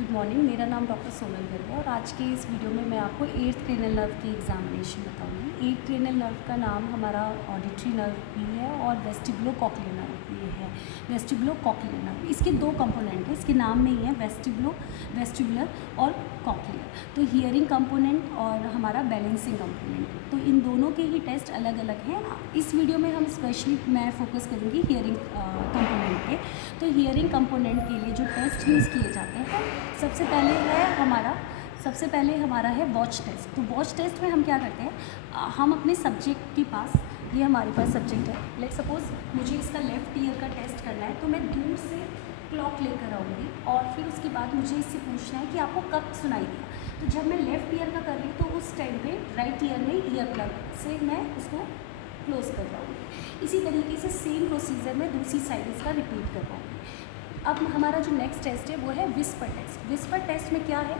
Good morning. मेरा नाम doctor Sonal Garg है और आज के इस वीडियो में मैं आपको 8th क्रेनियल नर्व की एग्जामिनेशन बताऊंगी। 8th क्रेनियल नर्व का नाम हमारा ऑडिटरी नर्व भी है और वेस्टिबुलो कॉक्लियर नर्व भी है। वेस्टिबुलो कॉक्लियर नर्व, इसके दो कंपोनेंट हैं, इसके नाम में ही है वेस्टिबुलर और कॉक्लियर। तो हियरिंग कंपोनेंट और हमारा बैलेंसिंग कंपोनेंट, तो इन दोनों के ही टेस्ट अलग अलग हैं। इस वीडियो में हम स्पेशली मैं फोकस करूँगी हियरिंग कंपोनेंट पे। तो हियरिंग कंपोनेंट के लिए जो टेस्ट यूज़ किए जाते हैं, सबसे पहले हमारा है वॉच टेस्ट। तो वॉच टेस्ट में हम क्या करते हैं, हम अपने सब्जेक्ट के पास, ये हमारे पास सब्जेक्ट है, लेट सपोज मुझे इसका लेफ़्ट ईयर का टेस्ट करना है, तो मैं दूर से क्लॉक लेकर आऊँगी और फिर उसके बाद मुझे इससे पूछना है कि आपको कब सुनाई दिया। तो जब मैं लेफ़्ट ईयर का कर रही हूँ तो उस टाइम पे राइट ईयर में ईयर प्लग से मैं उसको क्लोज कर पाऊँगी। इसी तरीके से सेम प्रोसीजर में दूसरी साइड इसका रिपीट कर पाऊँगी। अब हमारा जो नेक्स्ट टेस्ट है वो है विस्पर टेस्ट। विस्पर टेस्ट में क्या है,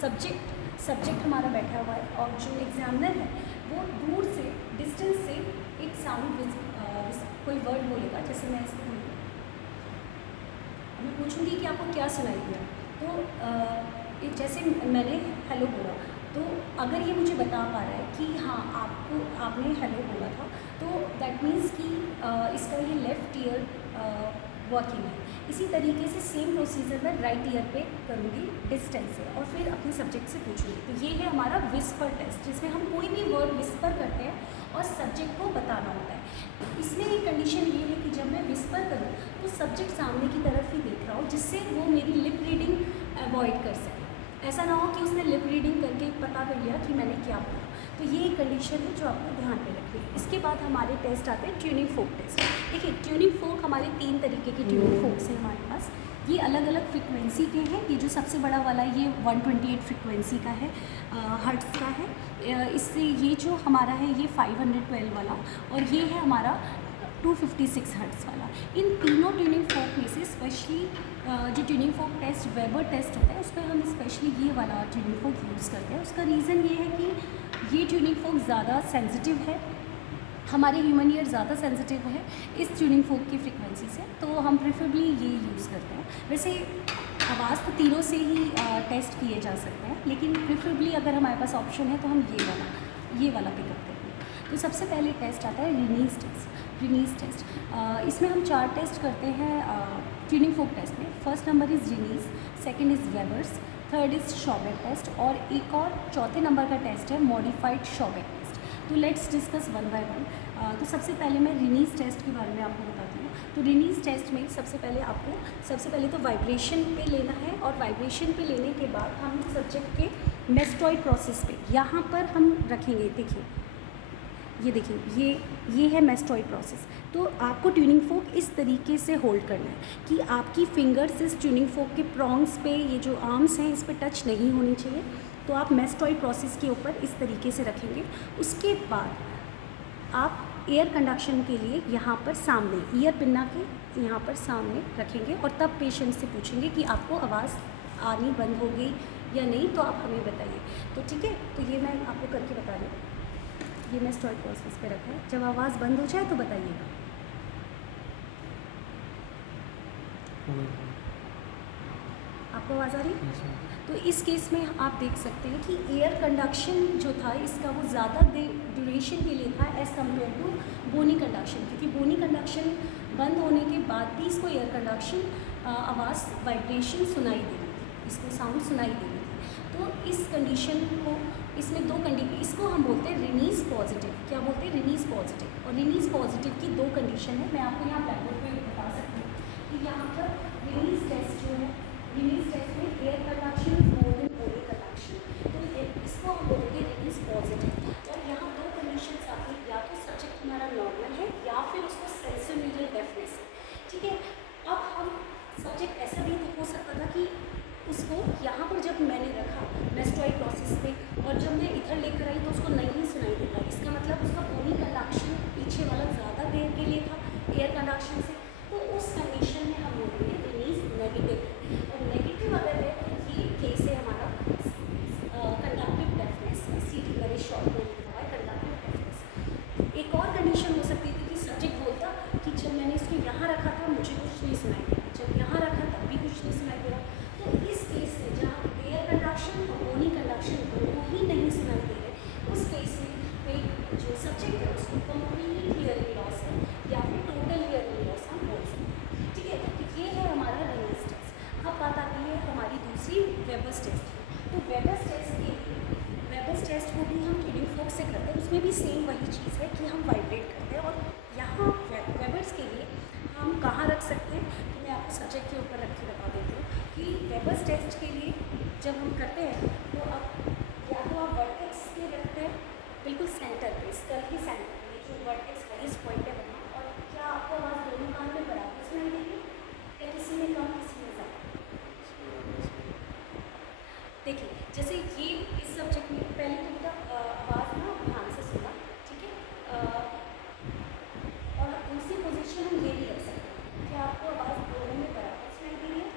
सब्जेक्ट हमारा बैठा हुआ है और जो एग्जामिनर है वो दूर से, डिस्टेंस से एक साउंड कोई वर्ड बोलेगा। जैसे मैं इसको मैं पूछूंगी कि आपको क्या सुनाई दिया, तो जैसे मैंने हेलो बोला, तो अगर ये मुझे बता पा रहा है कि हाँ आपने हेलो बोला था, तो दैट मीन्स कि इसका ये लेफ़्ट ईयर वर्किंग है। इसी तरीके से सेम प्रोसीजर में राइट ईयर पे करूँगी डिस्टेंस से और फिर अपने सब्जेक्ट से पूछूँगी। तो ये है हमारा विस्पर टेस्ट, जिसमें हम कोई भी वर्ड विस्पर करते हैं और सब्जेक्ट को बताना होता है। इसमें एक कंडीशन ये है कि जब मैं विस्पर करूँ तो सब्जेक्ट सामने की तरफ ही देख रहा हो, जिससे वो मेरी लिप रीडिंग अवॉइड कर सके। ऐसा ना हो कि उसने लिप रीडिंग करके पता कर लिया कि मैंने क्या बोला। तो ये एक कंडीशन है जो आपको ध्यान में रखनी है। इसके बाद हमारे टेस्ट आते हैं ट्यूनिंग फोक टेस्ट। देखिए, ट्यूनिंग फोक हमारे 3 तरीके के ट्यूनिंग फोक्स हैं हमारे पास। ये अलग अलग फ्रिक्वेंसी के हैं। ये जो सबसे बड़ा वाला ये 128 फ्रिक्वेंसी का है, हर्ट्ज़ का है। इससे ये जो हमारा है ये 512 वाला, और ये है हमारा 256 हर्ट्ज़ वाला। इन तीनों ट्यूनिंग फोक में से स्पेशली जो tuning fork test Weber test होता है, उसमें हम स्पेशली ये वाला ट्यूनिंग फोक यूज़ करते हैं। उसका रीज़न ये है कि ये ट्यूनिंग फोक ज़्यादा सेंसिटिव है, हमारे ह्यूमन ईयर ज़्यादा सेंसिटिव है इस ट्यूनिंग फोक की फ्रिक्वेंसी से, तो हम प्रेफरेबली ये यूज़ करते हैं। वैसे आवाज़ तो तीनों से ही टेस्ट किए जा सकते हैं, लेकिन प्रेफरेबली अगर हमारे पास ऑप्शन है तो हम ये वाला पिकअप करते हैं। तो सबसे पहले टेस्ट आता है रिनीज टेस्ट। इसमें हम 4 टेस्ट करते हैं ट्यूनिंग फोक टेस्ट में। First number is Rinne's, second is Weber's, third is Schwabach test, और एक और चौथे नंबर का टेस्ट है मॉडिफाइड शॉबेक टेस्ट। तो let's discuss one by one. तो सबसे पहले मैं रिनीज टेस्ट के बारे में आपको बताती हूँ। तो रिनीज टेस्ट में सबसे पहले तो वाइब्रेशन पे लेना है, और वाइब्रेशन पे लेने के बाद हम सब्जेक्ट के मेस्टॉइड प्रोसेस पे यहाँ पर हम रखेंगे। देखिए, ये है मेस्टॉइड प्रोसेस। तो आपको ट्यूनिंग फोक इस तरीके से होल्ड करना है कि आपकी फिंगर्स इस ट्यूनिंग फोक के प्रॉन्ग्स पे, ये जो आर्म्स हैं, इस पे टच नहीं होनी चाहिए। तो आप मेस्टॉइड प्रोसेस के ऊपर इस तरीके से रखेंगे। उसके बाद आप एयर कंडक्शन के लिए यहाँ पर सामने ईयर पिन्ना के यहाँ पर सामने रखेंगे, और तब पेशेंट से पूछेंगे कि आपको आवाज़ आनी बंद हो गई या नहीं, तो आप हमें बताइए। तो ठीक है, तो ये मैं आपको करके बता रही हूँ। ये मेस्टॉइड प्रोसेस पे रखा है, जब आवाज़ बंद हो जाए तो बताइएगा। आपको आवाज़ आ रही है? तो इस केस में आप देख सकते हैं कि एयर कंडक्शन जो था इसका वो ज़्यादा ड्यूरेशन के लिए था as compared to bony conduction, क्योंकि बोनी कंडक्शन बंद होने के बाद भी इसको एयर कंडक्शन आवाज़ वाइब्रेशन सुनाई दे रही थी, इसको साउंड सुनाई दे रही थी। तो इस कंडीशन को, इसमें दो कंडीशन, इसको हम बोलते हैं रिनीज पॉजिटिव। क्या बोलते हैं? रिनीज पॉजिटिव। और रिनीज पॉजिटिव की 2 कंडीशन है। मैं आपको यहाँ ब्लैक बोर्ड पर बता सकती हूँ कि यहाँ पर रिनीज टेस्ट जो है, रिनीज टेस्ट में air conduction is more than bony conduction, तो इसको हम बोलेंगे रिनीज पॉजिटिव। और यहाँ 2 कंडीशन आती है, या तो सब्जेक्ट हमारा नॉर्मल है या फिर उसको सेंसोरियल डेफनेस है। ठीक है, अब हम सब्जेक्ट ऐसा भी हो सकता था कि उसको यहाँ पर जब मैंने रखा मेस्टॉइड प्रोसेस पे, और जब मैं इधर लेकर आई तो उसको नहीं सुनाई देता। इसका मतलब उसका बोनी कंडक्शन पीछे वाला ज़्यादा देर के लिए था एयर कंडक्शन से। तो उस कंडीशन में हम बोलेंगे रिनीज नेगेटिव। और नेगेटिव अगर है तो ये केस है हमारा कंडक्टिव डेफनेस, सीटी वेरी शॉर्ट में लिखा हुआ है कंडक्टिव डेफनेस। एक और कंडीशन हो सकती थी कि सब्जेक्ट बोलता कि जब मैंने इसको यहाँ रखा था मुझे कुछ नहीं सुनाई दिया, जब यहाँ रखा तब भी कुछ नहीं सुनाई दिया। तो इस केस में वेबस टेस्ट। तो वेबस टेस्ट के लिए वेबस टेस्ट को भी हम ट्यूनिंग फोर्क से करते हैं, उसमें भी सेम वही चीज़ है कि हम वाइब्रेट करते हैं। और यहाँ वेबर्स के लिए हम कहाँ रख सकते हैं, तो मैं आपको सब्जेक्ट के ऊपर रख के बता देती हूँ कि वेबस टेस्ट के लिए जब हम करते हैं तो अब या तो आप वर्टेक्स पे रखते हैं बिल्कुल सेंटर पे, स्कल के सेंटर पे जो वर्टेक्स हाईएस्ट पॉइंट है वहाँ। और क्या आपको आवाज़ दोनों कान में बराबर सुनाई देगी या किसी में कम किसी में ज़्यादा? देखिए जैसे ये इस सब्जेक्ट में पहले तो बेटा आवाज़ ना ध्यान से सुना, ठीक है। और दूसरी पोजीशन हम ये भी रख सकते हैं कि आपको आवाज़ दोनों में बराबर सुनाई दे रही है।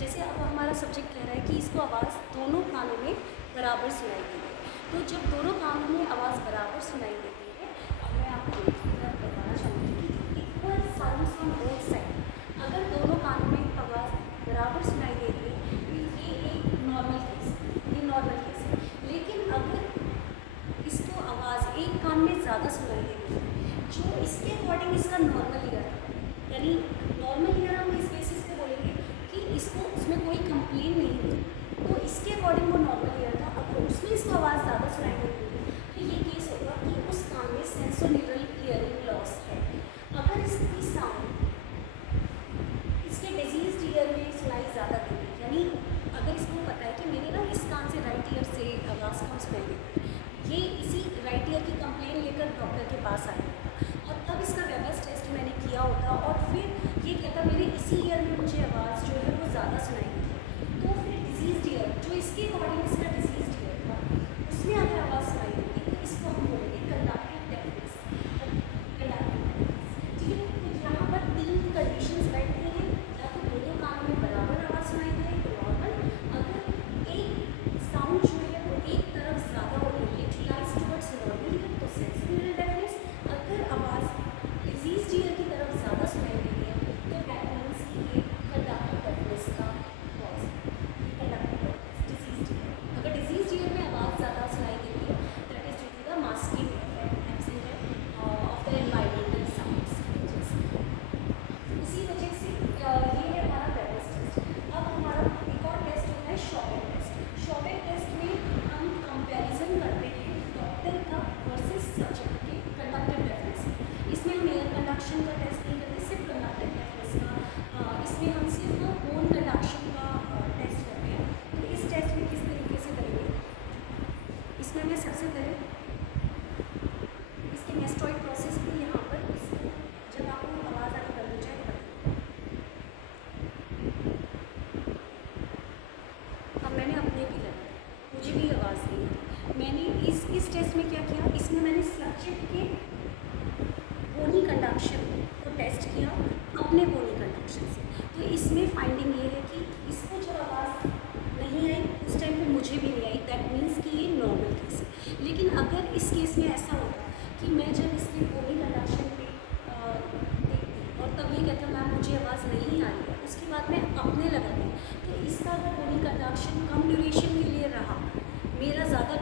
जैसे अब हमारा सब्जेक्ट कह रहा है कि इसको आवाज़ दोनों कानों में बराबर सुनाई दे रही है, तो जब दोनों कानों में आवाज़ बराबर सुनाई देती है, अब मैं आपको एक बात बताना चाहूँगी कि equal sounds on both side, अगर दोनों कानों में आवाज़ बराबर सुनाई दे रही है तो ये एक नॉर्मल केस है, ये नॉर्मल केस है। लेकिन अगर इसको आवाज़ एक कान में ज़्यादा सुनाई दे रही है, जो इसके अकॉर्डिंग इसका नॉर्मल ईयर है, यानी नॉर्मल ईयर हम इस बेसिस पे बोलेंगे कि इसको उसमें कोई कंप्लेन नहीं हुई, तो इसके अकॉर्डिंग वो नॉर्मल ईयर था। अब उसमें इसको आवाज़ ज़्यादा सुनाई दे रही है तो ये केस होगा कि उस कान में सेंसोन्यूरल हियरिंग लॉस है। अगर इसकी साउंड इसके डिजीज ईयर में सुनाई ज़्यादा दे रही है, यानी अगर इसको पता है कि मेरे ना इस कान से राइट ईयर से आवाज़ कम सुनाई देती है, ये इसी राइट ईयर की कंप्लेन लेकर डॉक्टर के पास आया होता और तब इसका वेबस टेस्ट मैंने किया होता और फिर ये कहता मेरे इसी ईयर में मुझे आवाज़ जो है वो ज़्यादा सुनाई देती, तो फिर डिजीज ईयर जो इसके अकॉर्डिंग इसका डिजीज ईयर था उसमें अगर आवाज़ सुनाई देती तो इसको हम बोलेंगे कंडक्टिव डेफनेस। ठीक है, तो यहाँ पर 3 कंडीशंस बैठती हैं, या तो दोनों कानों में बराबर आवाज़ सुनाई दे तो नॉर्मल, अगर एक साउंड जो है वो एक तरफ ज़्यादा हो रही है यूटिलाइज टुवर्ड्स नॉर्मल ईयर तो सेंसोरियल डेफनेस, अगर आवाज़ डिजीज ईयर की तरफ ज़्यादा सुनाई दे रही है तो दैट मीन्स कि ये कंडक्टिव डेफनेस का कॉज है। कंडक्टिव डेफनेस डिजीज ईयर, अगर डिजीज ईयर में आवाज़ ज़्यादा सुनाई देती है that is due to the masking effect absent of the environmental sounds की वजह से। इसी वजह से ये है हमारा वेबस टेस्ट। अब हमारा एक और टेस्ट होता है शॉपेक टेस्ट। शॉपेक टेस्ट में हम कंपैरिजन करते हैं डॉक्टर का वर्सेस सब्जेक्ट के कंडक्टिव डेफनेस। इसमें हम एयर कंडक्शन का टेस्ट नहीं करते, सिर्फ कंडक्टिव डेफनेस का। इसमें हम सिर्फ बोन कंडक्शन का टेस्ट करते हैं। तो इस टेस्ट में किस तरीके से करेंगे, इसमें मैं सबसे पहले इसके मेस्टॉइड प्रोसेस को यहाँ पर इसको जब आपको आवाज़ आनी बंद हो जाए तो बताइए। अब मैंने अपने भी लगाया, मुझे भी आवाज़ नहीं आई। मैंने इस टेस्ट में क्या किया, इसमें मैंने सब्जेक्ट के बोनी कंडक्शन को टेस्ट किया अपने बोनी कंडक्शन से। तो इसमें फाइंडिंग ये है कि इसको जब आवाज़ नहीं आई उस टाइम पे मुझे भी नहीं आई, दैट मीन्स कि ये नॉर्मल केस है। लेकिन अगर इस केस में ऐसा होता कि मैं जब इसके बोनी कंडक्शन पे देखती और तब ये कहता मैम मुझे आवाज़ नहीं आ रही है, उसके बाद मैं अपने लगाती, तो इसका अगर बोनी कंडक्शन कम ड्यूरेशन के लिए रहा, मेरा ज़्यादा